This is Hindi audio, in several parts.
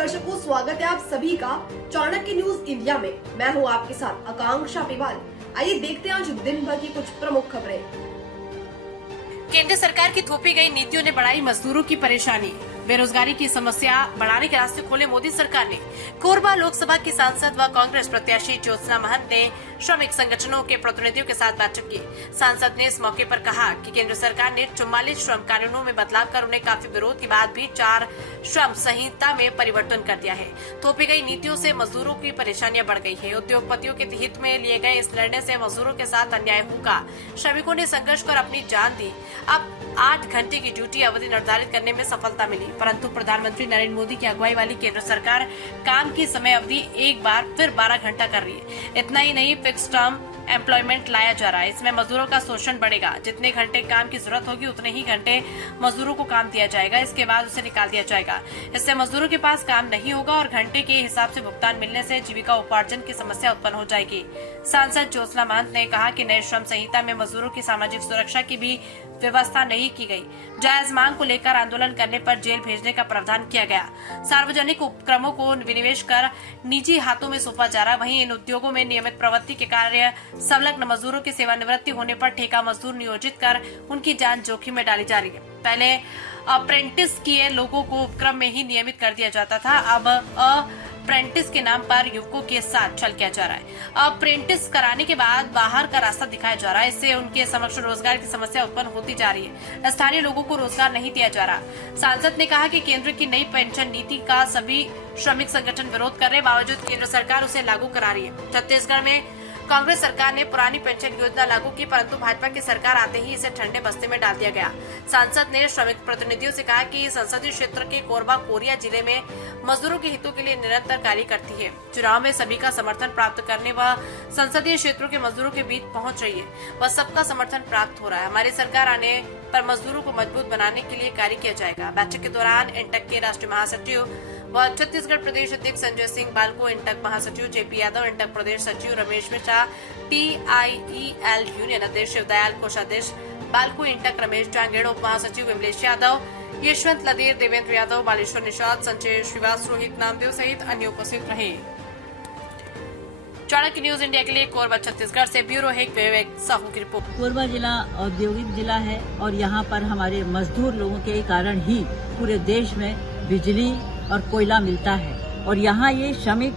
दर्शकों, स्वागत है आप सभी का चाणक्य न्यूज इंडिया में। मैं हूं आपके साथ आकांक्षा पिवाल। आइए देखते हैं आज दिन भर की कुछ प्रमुख खबरें। केंद्र सरकार की थोपी गई नीतियों ने बढ़ाई मजदूरों की परेशानी। बेरोजगारी की समस्या बढ़ाने के रास्ते खोले मोदी सरकार ने। कोरबा लोकसभा की सांसद व कांग्रेस प्रत्याशी ज्योत्सना महंत ने श्रमिक संगठनों के प्रतिनिधियों के साथ बैठक की। सांसद ने इस मौके पर कहा कि केंद्र सरकार ने 44 श्रम कानूनों में बदलाव कर उन्हें काफी विरोध के बाद भी 4 श्रम संहिता में परिवर्तन कर दिया है। थोपी गई नीतियों से मजदूरों की परेशानियां बढ़ गई है। उद्योगपतियों के हित में लिए गए इस निर्णय से मजदूरों के साथ अन्याय होगा। श्रमिकों ने संघर्ष कर अपनी जान दी। अब 8 घंटे की ड्यूटी अवधि निर्धारित करने में सफलता मिली, परंतु प्रधानमंत्री नरेंद्र मोदी की अगुवाई वाली केंद्र सरकार काम की समय अवधि एक बार फिर 12 घंटा कर रही है। इतना ही नहीं, फिक्स टर्म एम्प्लॉयमेंट लाया जा रहा है। इसमें मजदूरों का शोषण बढ़ेगा। जितने घंटे काम की जरूरत होगी उतने ही घंटे मजदूरों को काम दिया जाएगा। इसके बाद उसे निकाल दिया जाएगा। इससे मजदूरों के पास काम नहीं होगा और घंटे के हिसाब से भुगतान मिलने से जीविका उपार्जन की समस्या उत्पन्न हो जाएगी। सांसद ज्योत्सना महंत ने कहा कि नए श्रम संहिता में मजदूरों की सामाजिक सुरक्षा की भी व्यवस्था नहीं की गई। जायज मांग को लेकर आंदोलन करने पर जेल भेजने का प्रावधान किया गया। सार्वजनिक उपक्रमों को विनिवेश कर निजी हाथों में सौंपा जा रहा। वहीं इन उद्योगों में नियमित प्रवृत्ति के कार्य संलग्न मजदूरों की सेवानिवृत्ति होने पर ठेका मजदूर नियोजित कर उनकी जान जोखिम में डाली जा रही है। पहले अप्रेंटिस किए लोगों को उपक्रम में ही नियमित कर दिया जाता था। अब अप्रेंटिस के नाम पर युवकों के साथ छल किया जा रहा है। अप्रेंटिस कराने के बाद बाहर का रास्ता दिखाया जा रहा है। इससे उनके समक्ष रोजगार की समस्या उत्पन्न होती जा रही है। स्थानीय लोगों को रोजगार नहीं दिया जा रहा। सांसद ने कहा कि केंद्र की नई पेंशन नीति का सभी श्रमिक संगठन विरोध कर रहे, बावजूद केंद्र सरकार उसे लागू करा रही है। छत्तीसगढ़ में कांग्रेस सरकार ने पुरानी पेंशन योजना लागू की, परंतु भाजपा की सरकार आते ही इसे ठंडे बस्ते में डाल दिया गया। सांसद ने श्रमिक प्रतिनिधियों से कहा कि संसदीय क्षेत्र के कोरबा कोरिया जिले में मजदूरों के हितों के लिए निरंतर कार्य करती है। चुनाव में सभी का समर्थन प्राप्त करने व संसदीय क्षेत्रों के मजदूरों के बीच पहुंच रही है। वह सबका समर्थन प्राप्त हो रहा है। हमारी सरकार आने पर मजदूरों को मजबूत बनाने के लिए कार्य किया जाएगा। बैठक के दौरान इंटक के राष्ट्रीय महासचिव व छत्तीसगढ़ प्रदेश अध्यक्ष संजय सिंह बालको, इंटक महासचिव जेपी यादव, इंटक प्रदेश सचिव रमेश मिश्रा, TIEL यूनियन अध्यक्ष शिवदयाल, कोषाध्यक्ष बालको, इंटक रमेश जांगेड़, उप महासचिव विमलेश यादव, यशवंत लदेर, देवेंद्र यादव, बालेश्वर निषाद, संजय श्रीवास, रोहित नामदेव सहित अन्य उपस्थित रहे। चाणक्य न्यूज इंडिया के लिए कोरबा छत्तीसगढ़ से ब्यूरो हेड विवेक साहू की रिपोर्ट। कोरबा जिला औद्योगिक जिला है और यहाँ पर हमारे मजदूर लोगों के कारण ही पूरे देश में बिजली और कोयला मिलता है। और यहाँ ये श्रमिक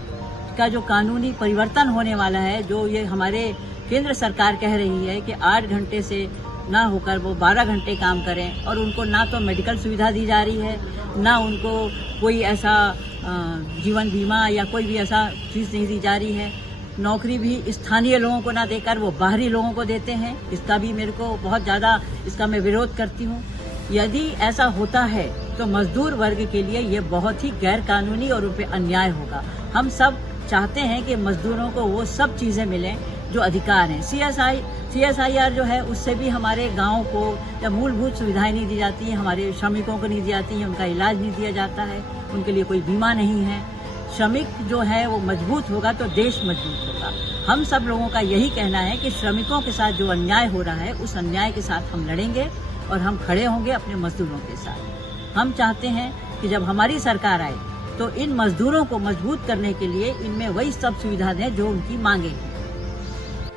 का जो कानूनी परिवर्तन होने वाला है, जो ये हमारे केंद्र सरकार कह रही है कि 8 घंटे से ना होकर वो 12 घंटे काम करें, और उनको ना तो मेडिकल सुविधा दी जा रही है, ना उनको कोई ऐसा जीवन बीमा या कोई भी ऐसा चीज नहीं दी जा रही है। नौकरी भी स्थानीय लोगों को ना देकर वो बाहरी लोगों को देते हैं। इसका भी मेरे को बहुत ज्यादा इसका मैं विरोध करती हूँ। यदि ऐसा होता है तो मजदूर वर्ग के लिए ये बहुत ही गैर कानूनी और उन पे अन्याय होगा। हम सब चाहते हैं कि मजदूरों को वो सब चीजें मिलें जो अधिकार हैं। CSIR जो है उससे भी हमारे गांव को या मूलभूत सुविधाएं नहीं दी जाती हैं, हमारे श्रमिकों को नहीं दी जाती हैं, उनका इलाज नहीं दिया जाता है, उनके लिए कोई बीमा नहीं है। श्रमिक जो है वो मजबूत होगा तो देश मजबूत होगा। हम सब लोगों का यही कहना है कि श्रमिकों के साथ जो अन्याय हो रहा है उस अन्याय के साथ हम लड़ेंगे और हम खड़े होंगे अपने मजदूरों के साथ। हम चाहते हैं कि जब हमारी सरकार आए तो इन मजदूरों को मजबूत करने के लिए इनमें वही सब सुविधा दें जो उनकी मांगे हैं।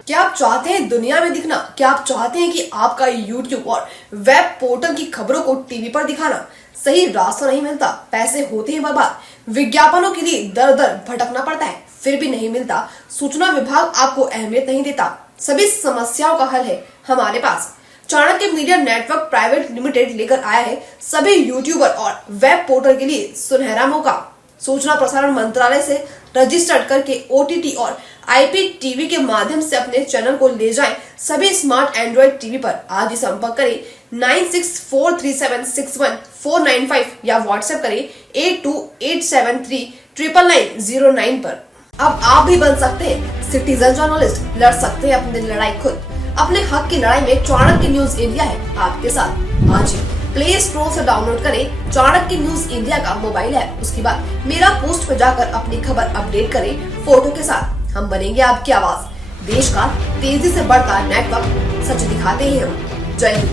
क्या आप चाहते हैं दुनिया में दिखना? क्या आप चाहते हैं कि आपका YouTube और वेब पोर्टल की खबरों को टीवी पर दिखाना? सही रास्ता नहीं मिलता, पैसे होते हैं बर्बाद, विज्ञापनों के लिए दर दर भटकना पड़ता है, फिर भी नहीं मिलता, सूचना विभाग आपको अहमियत नहीं देता। सभी समस्याओं का हल है हमारे पास। Chanakya media network private limited लेकर आया है सभी यूट्यूबर और वेब पोर्टल के लिए सुनहरा मौका। सूचना प्रसारण मंत्रालय से रजिस्टर्ड करके OTT और IPTV के माध्यम से अपने चैनल को ले जाएं सभी स्मार्ट एंड्रॉइड टीवी पर। आज ही संपर्क करें 9643761495 या व्हाट्सएप करें 8287399909 पर। अब आप भी बन सकते हैं सिटीजन जर्नलिस्ट, लड़ सकते हैं अपनी लड़ाई खुद। अपने हक की लड़ाई में चाणक्य न्यूज इंडिया है आपके साथ। आज ही प्ले स्टोर से डाउनलोड करें चाणक्य न्यूज इंडिया का मोबाइल ऐप। उसके बाद मेरा पोस्ट पर जाकर अपनी खबर अपडेट करें फोटो के साथ। हम बनेंगे आपकी आवाज। देश का तेजी से बढ़ता नेटवर्क, सच दिखाते हैं हम। जय हिंद।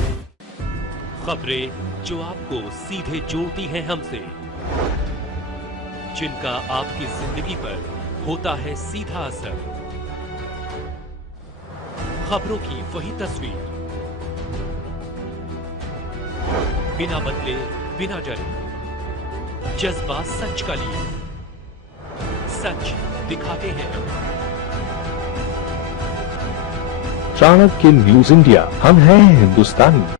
खबरें जो आपको सीधे जोड़ती हैं हमसे, जिनका आपकी जिंदगी पर होता है सीधा असर। खबरों की वही तस्वीर, बिना बदले बिना डरे, जज्बा सच का लिए, सच दिखाते हैं। चाणक्य न्यूज इंडिया, हम हैं हिंदुस्तानी।